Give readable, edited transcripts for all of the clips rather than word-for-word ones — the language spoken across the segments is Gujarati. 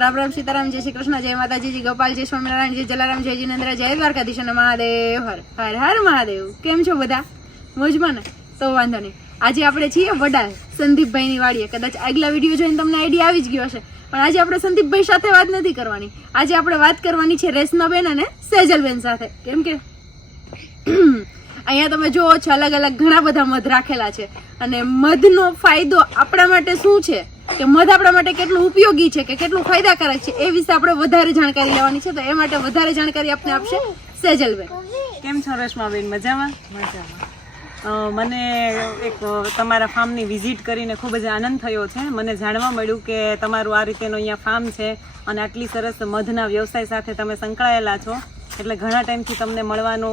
રામ રામ સીતારામ, જય શ્રી કૃષ્ણ, જય માતાજી, જય ગોપાલ, જય સ્વામિનારાયણ, જય જલારામ, જય જીનેન્દ્ર, જય દ્વારકાધીશ અને મહાદેવ હર હર હર મહાદેવ. કેમ છો બધા? મોજમાં ને? તો વાંધો નહીં. આજે આપણે છીએ વડાલ સંદીપભાઈની વાડીએ. કદાચ આગલા વિડીયો જોઈને તમને આઈડિયા આવી જ ગયો હશે, પણ આજે આપણે સંદીપભાઈ સાથે વાત નથી કરવાની. આજે આપણે વાત કરવાની છે રેશમાબેન અને સેજલબેન સાથે. કેમ કે અહીંયા તમે જુઓ છો અલગ અલગ ઘણા બધા મધ રાખેલા છે, અને મધનો ફાયદો આપણા માટે શું છે, કે મધ આપણા માટે કેટલું ઉપયોગી છે, કે કેટલું ફાયદાકારક છે, એ વિશે આપણે વધારે જાણકારી લેવાની છે. તો એ માટે વધારે જાણકારી આપણે આપશે સેજલબેન. કેમ છો રેશમાબેન? મજામાં? મને એક તમારા ફાર્મની વિઝિટ કરીને ખૂબ જ આનંદ થયો છે. મને જાણવા મળ્યું કે તમારું આ રીતેનું અહીંયા ફાર્મ છે અને આટલી સરસ મધના વ્યવસાય સાથે તમે સંકળાયેલા છો. એટલે ઘણા ટાઈમથી તમને મળવાનો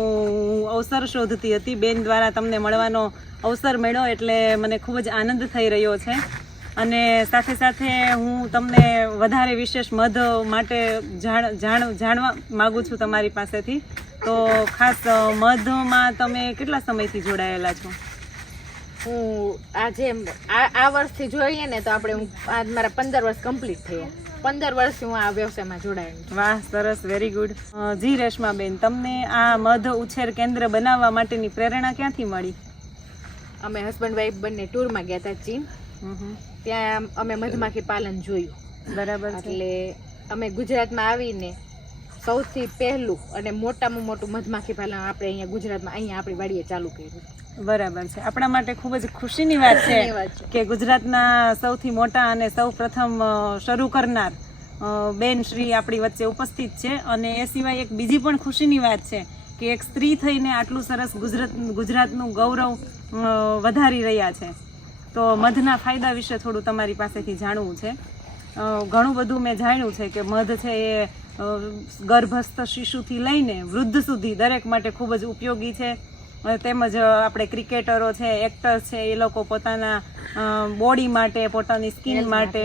અવસર શોધતી હતી. બેન દ્વારા તમને મળવાનો અવસર મળ્યો એટલે મને ખૂબ જ આનંદ થઈ રહ્યો છે. અને સાથે સાથે હું તમને વધારે વિશેષ મધ માટે જાણવા માગું છું તમારી પાસેથી. તો ખાસ મધમાં તમે કેટલા સમયથી જોડાયેલા છો? હું આજે આ વર્ષથી જોઈએ ને તો આપણે આજ મારા 15 વર્ષ કમ્પ્લીટ થયા. 15 વર્ષથી હું આ વ્યવસાયમાં જોડાયેલી છું. વાહ, સરસ, વેરી ગુડ. જી રેશમાબેન, તમને આ મધ ઉછેર કેન્દ્ર બનાવવા માટેની પ્રેરણા ક્યાંથી મળી? અમે હસબન્ડ વાઈફ બંને ટૂરમાં ગયા હતા ચીન. ત્યાં અમે મધમાખી પાલન જોયું. બરાબર. એટલે અમે ગુજરાતમાં આવીને સૌથી પહેલું અને મોટામાં મોટું મધમાખી પાલન આપણે અહીંયા ગુજરાતમાં અહીંયા આપણી વાડીએ ચાલુ કર્યું. બરાબર છે. આપણા માટે ખૂબ જ ખુશીની વાત છે કે ગુજરાતના સૌથી મોટા અને સૌ પ્રથમ શરૂ કરનાર બેન શ્રી આપણી વચ્ચે ઉપસ્થિત છે. અને એ સિવાય એક બીજી પણ ખુશીની વાત છે કે એક સ્ત્રી થઈને આટલું સરસ ગુજરાતનું ગૌરવ વધારી રહ્યા છે. તો મધના ફાયદા વિશે થોડું તમારી પાસેથી જાણવું છે. ઘણું બધું મેં જાણ્યું છે કે મધ છે એ ગર્ભસ્થ શિશુથી લઈને વૃદ્ધ સુધી દરેક માટે ખૂબ જ ઉપયોગી છે. તેમજ આપણે ક્રિકેટરો છે, એક્ટર્સ છે, એ લોકો પોતાના બોડી માટે, પોતાની સ્કિન માટે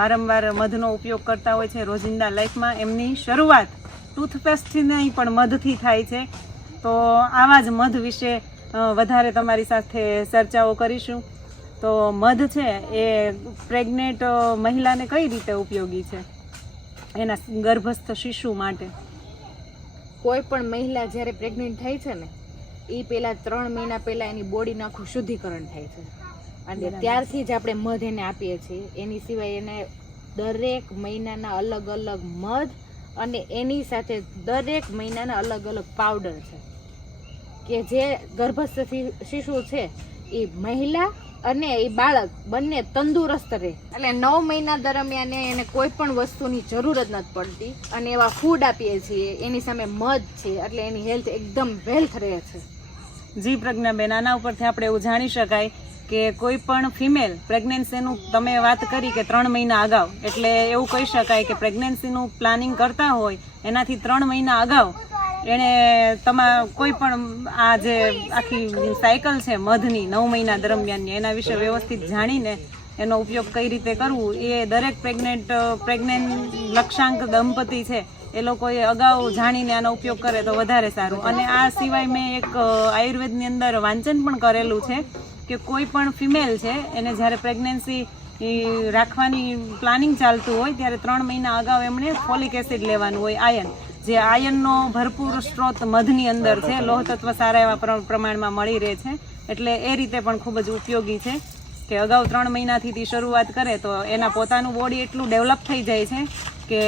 વારંવાર મધનો ઉપયોગ કરતા હોય છે રોજિંદા લાઈફમાં. એમની શરૂઆત ટૂથપેસ્ટથી નહીં પણ મધથી થાય છે. તો આવા જ મધ વિશે વધારે તમારી સાથે ચર્ચાઓ કરીશું. તો મધ છે એ પ્રેગ્નેન્ટ મહિલાને કઈ રીતે ઉપયોગી છે એના ગર્ભસ્થ શિશુ માટે? કોઈ પણ મહિલા જ્યારે પ્રેગ્નેન્ટ થાય છે ને એ પહેલાં 3 મહિના પહેલાં એની બોડીનું આખું શુદ્ધિકરણ થાય છે, અને ત્યારથી જ આપણે મધ એને આપીએ છીએ. એની સિવાય એને દરેક મહિનાના અલગ અલગ મધ અને એની સાથે દરેક મહિનાના અલગ અલગ પાવડર છે કે જે ગર્ભસ્થ શિશુ છે એ મહિલા અને એ બાળક બંને તંદુરસ્ત રહે. એટલે 9 મહિના દરમિયાન એને કોઈ પણ વસ્તુની જરૂર જ નથી પડતી, અને એવા ફૂડ આપીએ છીએ. એની સામે મધ છે એટલે એની હેલ્થ એકદમ વેલ્થ રહે છે. જી પ્રજ્ઞાબેન, આના ઉપરથી આપણે એવું જાણી શકાય કે કોઈ પણ ફિમેલ પ્રેગ્નન્સીનું તમે વાત કરી કે 3 મહિના અગાઉ, એટલે એવું કહી શકાય કે પ્રેગ્નન્સીનું પ્લાનિંગ કરતા હોય એનાથી 3 મહિના અગાઉ એણે કોઈ પણ આ જે આખી સાયકલ છે મધની 9 મહિના દરમિયાનની, એના વિશે વ્યવસ્થિત જાણીને એનો ઉપયોગ કઈ રીતે કરવું એ દરેક પ્રેગ્નેન્ટ લક્ષાંક દંપતી છે એ લોકોએ અગાઉ જાણીને આનો ઉપયોગ કરે તો વધારે સારું. અને આ સિવાય મેં એક આયુર્વેદની અંદર વાંચન પણ કરેલું છે કે કોઈ પણ ફિમેલ છે એને જ્યારે પ્રેગ્નન્સી રાખવાની પ્લાનિંગ ચાલતું હોય ત્યારે 3 મહિના અગાઉ એમણે ફોલિક એસિડ લેવાનું હોય, આયર્ન. જે આયર્નનો ભરપૂર સ્ત્રોત મધની અંદર છે, લોહ તત્વ સારા એવા પ્રમાણમાં મળી રહે છે. એટલે એ રીતે પણ ખૂબ જ ઉપયોગી છે કે અગાઉ 3 મહિનાથી શરૂઆત કરે તો એના પોતાનું બોડી એટલું ડેવલપ થઈ જાય છે કે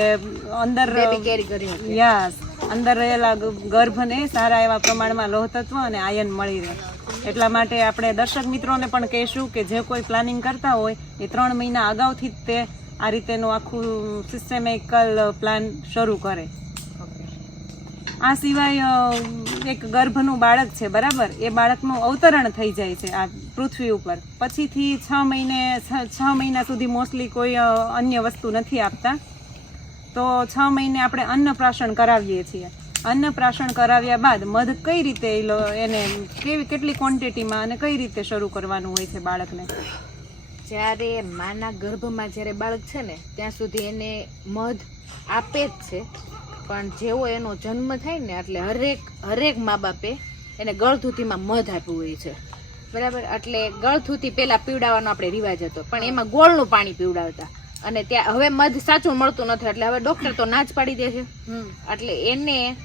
અંદર રહેલા ગર્ભને સારા એવા પ્રમાણમાં લોહ તત્વ અને આયર્ન મળી રહે. એટલા માટે આપણે દર્શક મિત્રોને પણ કહીશું કે જે કોઈ પ્લાનિંગ કરતા હોય એ 3 મહિના અગાઉથી જ તે આ રીતેનું આખું સિસ્ટેમિકલ પ્લાન શરૂ કરે. આ સિવાય એક ગર્ભનું બાળક છે, બરાબર, એ બાળકનું અવતરણ થઈ જાય છે આ પૃથ્વી ઉપર. પછીથી 6 મહિના સુધી મોસ્ટલી કોઈ અન્ય વસ્તુ નથી આપતા. તો 6 મહિને આપણે અન્નપ્રાશન કરાવીએ છીએ. અન્નપ્રાશન કરાવ્યા બાદ મધ કઈ રીતે એને કેટલી ક્વોન્ટિટીમાં અને કઈ રીતે શરૂ કરવાનું હોય છે બાળકને? જ્યારે માના ગર્ભમાં જ્યારે બાળક છે ને ત્યાં સુધી એને મધ આપે જ છે, પણ જેવો એનો જન્મ થાય ને એટલે હરેક મા બાપે એને ગળથૂથીમાં મધ આપ્યું હોય છે, બરાબર. એટલે ગળથૂથી પહેલા પીવડાવવાનો આપણે રિવાજ હતો, પણ એમાં ગોળનું પાણી પીવડાવતા. અને ત્યાં હવે મધ સાચું મળતું નથી એટલે હવે ડોક્ટર તો ના જ પાડી દે છે. એટલે એને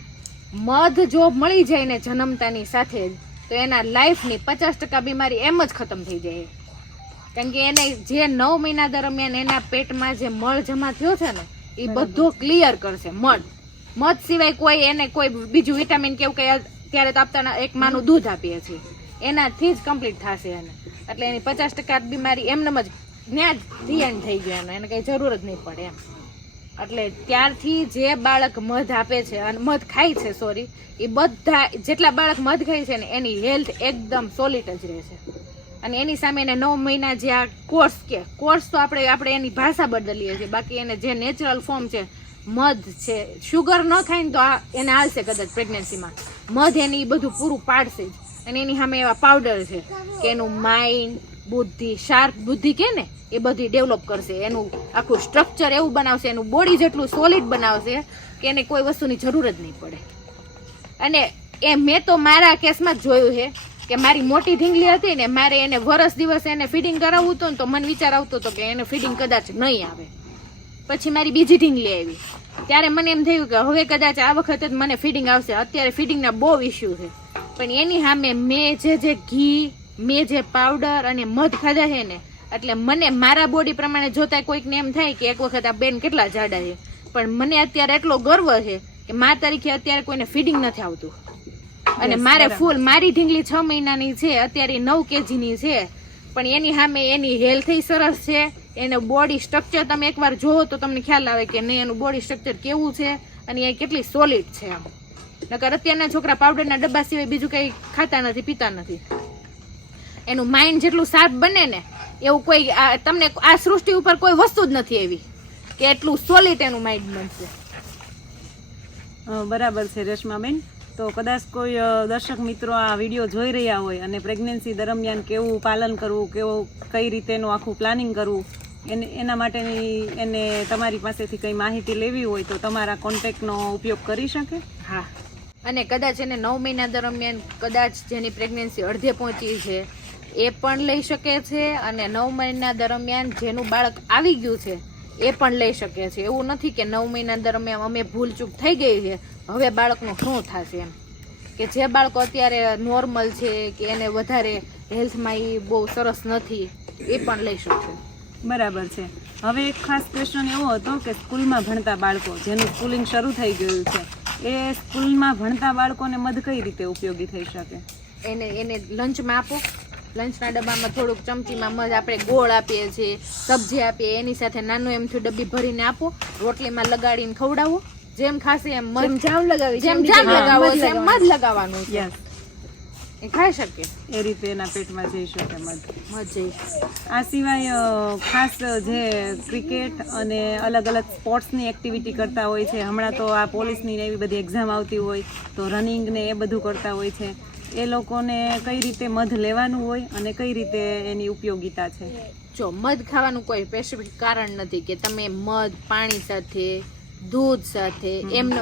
મધ જો મળી જાય ને જન્મતાની સાથે જ તો એના લાઈફની 50% બીમારી એમ જ ખતમ થઈ જાય. કારણ કે એને જે 9 મહિના દરમિયાન એના પેટમાં જે મળ જમા થયો છે ને એ બધો ક્લિયર કરશે મધ સિવાય કોઈ એને કોઈ બીજું વિટામિન કેવું કઈ ત્યારે તો આપતા એક માનું દૂધ આપીએ છીએ એનાથી જ કમ્પ્લીટ થશે એને. એટલે એની 50% બીમારી એમનેમ જ ત્યાં જ ધ્યાન થઈ ગયું એને કઈ જરૂર જ નહીં પડે એમ. એટલે ત્યારથી જે બાળક મધ આપે છે અને મધ ખાય છે સોરી એ બધા જેટલા બાળક મધ ખાય છે ને એની હેલ્થ એકદમ સોલિડ જ રહે છે. અને એની સામે એને 9 મહિના જે આ કોર્સ તો આપણે એની ભાષા બદલીએ છીએ બાકી એને જે નેચરલ ફોર્મ છે મધ છે. શુગર ન ખાય ને તો એને આવશે કદાચ પ્રેગ્નન્સીમાં મધ એને એ બધું પૂરું પાડશે જ. અને એની સામે એવા પાવડર છે કે એનું માઇન્ડ બુદ્ધિ શાર્પ બુદ્ધિ કે ને એ બધી ડેવલપ કરશે. એનું આખું સ્ટ્રક્ચર એવું બનાવશે એનું બોડી જેટલું સોલિડ બનાવશે કે એને કોઈ વસ્તુની જરૂર જ નહીં પડે. અને એ મેં તો મારા કેસમાં જ જોયું છે કે મારી મોટી ઢીંગલી હતી ને મારે એને વરસ દિવસ એને ફીડિંગ કરાવવું હતું ને તો મને વિચાર આવતો હતો કે એને ફીડિંગ કદાચ નહીં આવે. પછી મારી બીજી ઢીંગલી આવી ત્યારે મને એમ થયું કે હવે કદાચ આ વખતે જ મને ફીડિંગ આવશે. અત્યારે ફીડિંગના બહુ ઇસ્યુ છે પણ એની સામે મેં જે ઘી મેં જે પાવડર અને મધ ખાધા છે ને એટલે મને મારા બોડી પ્રમાણે જોતા કોઈકને એમ થાય કે એક વખત આ બેન કેટલા જાડા છે પણ મને અત્યારે એટલો ગર્વ છે કે મારા તરીકે અત્યારે કોઈને ફીડિંગ નથી આવતું. અને મારે ફૂલ મારી ઢીંગલી 6 મહિનાની છે અત્યારે 9 kgની છે પણ એની સામે એની હેલ્થ સરસ છે. એનું બોડી સ્ટ્રક્ચર તમે એકવાર જોવો તો તમને ખ્યાલ આવે કે નહીં એનું બોડી સ્ટ્રક્ચર કેવું છે અને એ કેટલી સોલિડ છે. આમ નકર અત્યારના છોકરા પાવડરના ડબ્બા સિવાય બીજું કંઈ ખાતા નથી પીતા નથી. એનું માઇન્ડ જેટલું શાર્પ બને ને એવું કોઈ તમને આ સૃષ્ટિ ઉપર કોઈ વસ્તુ જ નથી એવી કે એટલું સોલિડ એનું માઇન્ડ બનશે. બરાબર છે રેશમાબેન. તો કદાચ કોઈ દર્શક મિત્રો આ વિડીયો જોઈ રહ્યા હોય અને પ્રેગ્નન્સી દરમિયાન કેવું પાલન કરવું કઈ રીતેનું આખું પ્લાનિંગ કરવું એના માટેની એને તમારી પાસેથી કંઈ માહિતી લેવી હોય તો તમારા કોન્ટેક્ટનો ઉપયોગ કરી શકે. હા અને કદાચ એને 9 મહિના દરમિયાન કદાચ જેની પ્રેગ્નન્સી અડધે પહોંચી છે એ પણ લઈ શકે છે અને 9 મહિના દરમિયાન જેનું બાળક આવી ગયું છે એ પણ લઈ શકે છે. એવું નથી કે 9 મહિના દરમિયાન અમે ભૂલચૂક થઈ ગઈ છે હવે બાળકનું શું થશે એમ. કે જે બાળકો અત્યારે નોર્મલ છે કે એને વધારે હેલ્થમાં એ બહુ સરસ નથી એ પણ લઈ શકશે. બરાબર છે. હવે એક ખાસ ક્વેશ્ચન એવો હતો કે સ્કૂલમાં ભણતા બાળકો જેનું સ્કૂલિંગ શરૂ થઈ ગયું છે એ સ્કૂલમાં ભણતા બાળકોને મધ કઈ રીતે ઉપયોગી થઈ શકે? એને લંચમાં આપો. લંચના ડબ્બામાં થોડુંક ચમચીમાં મધ આપણે ગોળ આપીએ છીએ સબ્જી આપીએ એની સાથે નાનું એમથી ડબ્બી ભરીને આપો. રોટલીમાં લગાડીને ખવડાવો જેમ ખાશે એમ મધ જામ લગાવો એમ મધ લગાવવાનું છે એ ખાઈ શકે એ રીતે એના પેટમાં જઈ શકે મધ જઈ. આ સિવાય ખાસ જે ક્રિકેટ અને અલગ અલગ સ્પોર્ટ્સની એક્ટિવિટી કરતા હોય છે હમણાં તો આ પોલીસની ને એવી બધી એક્ઝામ આવતી હોય તો રનિંગ ને એ બધું કરતા હોય છે એ લોકોને કઈ રીતે મધ લેવાનું હોય અને કઈ રીતે એની ઉપયોગિતા છે? જો મધ ખાવાનું કોઈ સ્પેસિફિક કારણ નથી કે તમે મધ પાણી સાથે દૂધ સાથે એમને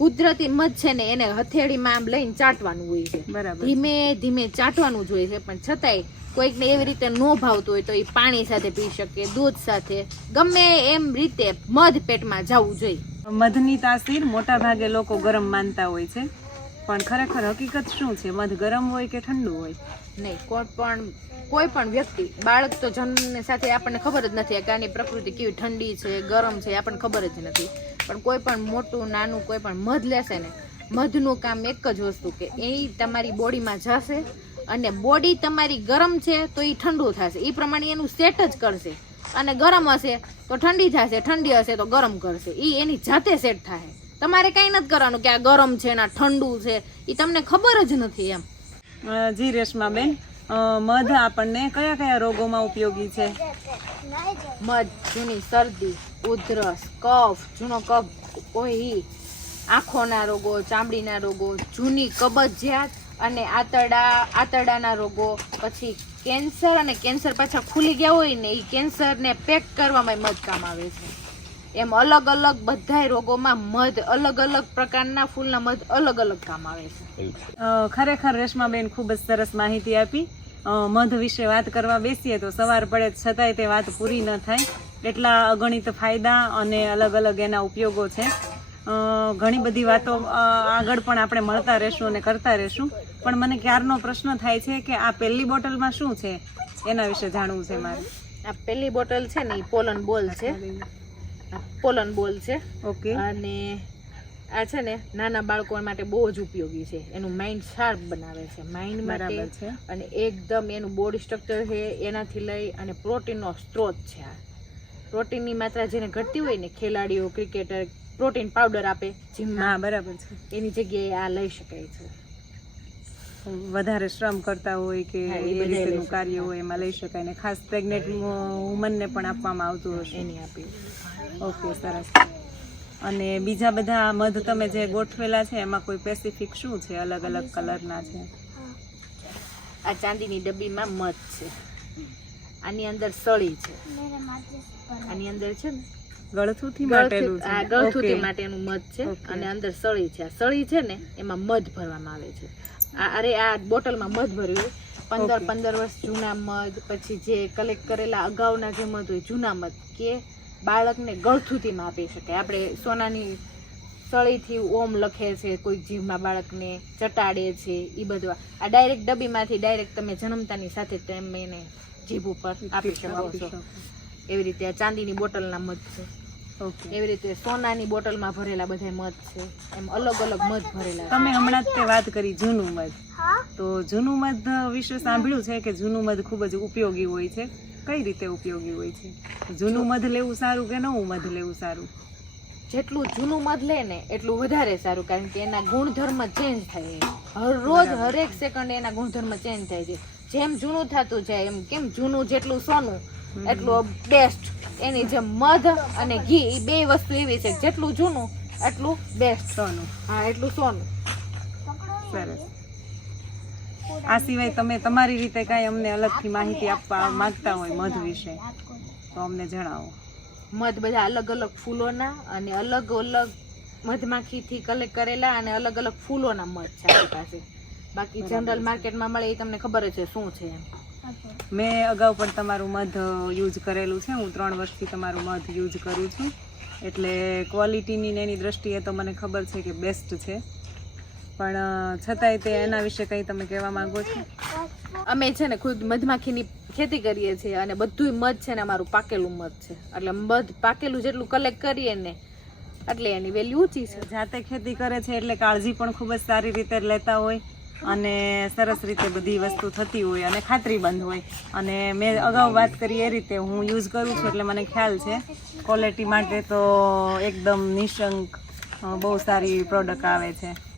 કુદરતી મધ છે ને એને હથેળીમાં આમ લઈને ચાટવાનું હોય છે. બરાબર. ધીમે ધીમે ચાટવાનું જ હોય છે પણ છતાંય કોઈકને એવી રીતે ન ભાવતું હોય તો એ પાણી સાથે પી શકે દૂધ સાથે ગમે એમ રીતે મધ પેટમાં જવું જોઈએ. મધની તાસીર મોટા ભાગે લોકો ગરમ માનતા હોય છે પણ ખરેખર હકીકત શું છે? મધ ગરમ હોય કે ઠંડુ હોય? નહીં કોઈ પણ વ્યક્તિ બાળક તો જન્મની સાથે આપણને ખબર જ નથી કે આની પ્રકૃતિ કેવી ઠંડી છે ગરમ છે આપણને ખબર જ નથી પણ કોઈ પણ મોટું નાનું કોઈ પણ મધ લેશે ને મધનું કામ એક જ વસ્તુ કે એ તમારી બોડીમાં જશે અને બોડી તમારી ગરમ છે તો એ ઠંડુ થશે એ પ્રમાણે એનું સેટ જ કરશે અને ગરમ હશે તો ઠંડી થશે ઠંડી હશે તો ગરમ કરશે એ એની જાતે સેટ થાય. તમારે કંઈ નથી કરવાનું કે આ ગરમ છે ને ઠંડુ છે એ તમને ખબર જ નથી એમ. જી રેશમાબેન, મધ આપણને કયા કયા રોગોમાં ઉપયોગી છે? મધ જૂની શરદી ઉધરસ કફ જૂનો કફ કોઈ આંખોના રોગો ચામડીના રોગો જૂની કબજિયાત અને આંતરડાના રોગો પછી કેન્સર અને કેન્સર પાછા ખુલી ગયા હોય ને એ કેન્સરને પેક કરવામાં મધ કામ આવે છે. એમ અલગ અલગ બધાય રોગોમાં મધ અલગ અલગ પ્રકારના ફૂલના મધ અલગ અલગ કામ આવે છે. ખરેખર રેશમાબેન ખૂબ જ સરસ માહિતી આપી. મધ વિશે વાત કરવા બેસીએ તો સવાર પડે છતાંય તે વાત પૂરી ન થાય. એટલા અગણિત ફાયદા અને અલગ અલગ એના ઉપયોગો છે. ઘણી બધી વાતો આગળ પણ આપણે મળતા રહેશું અને કરતા રહેશું. પણ મને ક્યારનો પ્રશ્ન થાય છે કે આ પહેલી બોટલમાં શું છે એના વિશે જાણવું છે મારે. આ પહેલી બોટલ છે ને એ પોલન બોલ છે. પોલન બોલ છે. ઓકે. અને આ છે ને નાના બાળકો માટે બહુ જ ઉપયોગી છે. એનું માઇન્ડ શાર્પ બનાવે છે, માઇન્ડ માટે છે. અને એકદમ એનું બોડી સ્ટ્રક્ચર છે એનાથી લઈ અને પ્રોટીનનો સ્ત્રોત છે. આ પ્રોટીનની માત્રા જેને ઘટતી હોય ને, ખેલાડીઓ, ક્રિકેટર પ્રોટીન પાવડર આપે જીમમાં, હા બરાબર છે. એની જગ્યાએ આ લઈ શકાય છે. વધારે શ્રમ કરતા હોય કે હા, એ એ બધા રીતેનું લઈ કાર્ય હોય એમાં લઈ શકાય ને ખાસ પ્રેગ્નેન્ટ વુમનને પણ આપવામાં આવતું હશે. એની આપી. ઓકે, સરસ. અને બીજા બધા મધ તમે જે ગોઠવેલા છે એમાં કોઈ સ્પેસિફિક શું છે? અલગ અલગ કલરના છે. આ ચાંદીની ડબ્બીમાં મધ છે. આની અંદર સળી છે. આની અંદર છે ને ગળથુથી માટેલું છે. આ ગળથુથી ઓકે. માટેનું મધ છે. ઓકે. અને અંદર સળી છે. આ સળી છે ને એમાં મધ ભરવામાં આવે છે. આ બોટલમાં મધ ભર્યું હોય. 15 વર્ષ જૂના મધ, પછી જે કલેક્ટ કરેલા અગાઉના જે મધ હોય જૂના મધ, કે બાળકને ગળથુથીમાં આપી શકાય. આપણે સોનાની સળીથી ઓમ લખે છે, કોઈ જીભમાં બાળકને ચટાડે છે, એ બધું આ ડાયરેક્ટ ડબ્બીમાંથી ડાયરેક્ટ તમે જન્મતાની સાથે તમે એને જીભ ઉપર આપી શકો છો. એવી રીતે આ ચાંદીની બોટલના મધ છે. ઓકે. એવી રીતે સોનાની બોટલમાં ભરેલા બધા મધ છે. એમ અલગ અલગ મધ ભરેલા છે. તમે હમણાં જ તે વાત કરી જૂનું મધ, તો જૂનું મધ વિશે સાંભળ્યું છે કે જૂનું મધ ખૂબ જ ઉપયોગી હોય છે. કઈ રીતે ઉપયોગી હોય છે? જૂનું મધ લેવું સારું કે નવું મધ લેવું સારું? જેટલું જૂનું મધ લે ને એટલું વધારે સારું, કારણ કે એના ગુણધર્મ ચેન્જ થાય છે. હરરોજ હરેક સેકન્ડ એના ગુણધર્મ ચેન્જ થાય છે. જેમ જૂનું થતું જાય એમ, કેમ જૂનું જેટલું સોનું એટલું બેસ્ટ. એની જેમ મધ અને ઘી એ બે વસ્તુ એવી છે, જેટલું જૂનું એટલું બેસ્ટ. સોનું. હા, એટલું સોનું. સરસ. આ સિવાય તમે તમારી રીતે કાંઈ અમને અલગથી માહિતી આપવા માંગતા હોય મધ વિશે તો અમને જણાવો. મધ બધા અલગ અલગ ફૂલોના અને અલગ અલગ મધમાખીથી કલેક્ટ કરેલા અને અલગ અલગ ફૂલોના મધ છે આપણી પાસે. બાકી જનરલ માર્કેટમાં મળે એ તમને ખબર જ છે શું છે એમ. મેં અગાઉ પણ તમારું મધ યુઝ કરેલું છે. હું 3 વર્ષથી તમારું મધ યુઝ કરું છું, એટલે ક્વોલિટીની ને એની દ્રષ્ટિએ તો મને ખબર છે કે બેસ્ટ છે. પણ છતાંય તે એના વિશે કંઈ તમે કહેવા માંગો છો? અમે છે ને ખુદ મધમાખીની ખેતી કરીએ છીએ અને બધુંય મધ છે ને અમારું પાકેલું મધ છે. એટલે મધ પાકેલું જેટલું કલેક્ટ કરીએ ને એટલે એની વેલ્યુ ઊંચી છે. જાતે ખેતી કરે છે એટલે કાળજી પણ ખૂબ જ સારી રીતે લેતા હોય અને સરસ રીતે બધી વસ્તુ થતી હોય અને ખાતરીબંધ હોય. અને મેં અગાઉ વાત કરી એ રીતે હું યુઝ કરું છું એટલે મને ખ્યાલ છે. ક્વોલિટી માટે તો એકદમ નિશંક બહુ સારી પ્રોડક્ટ આવે છે.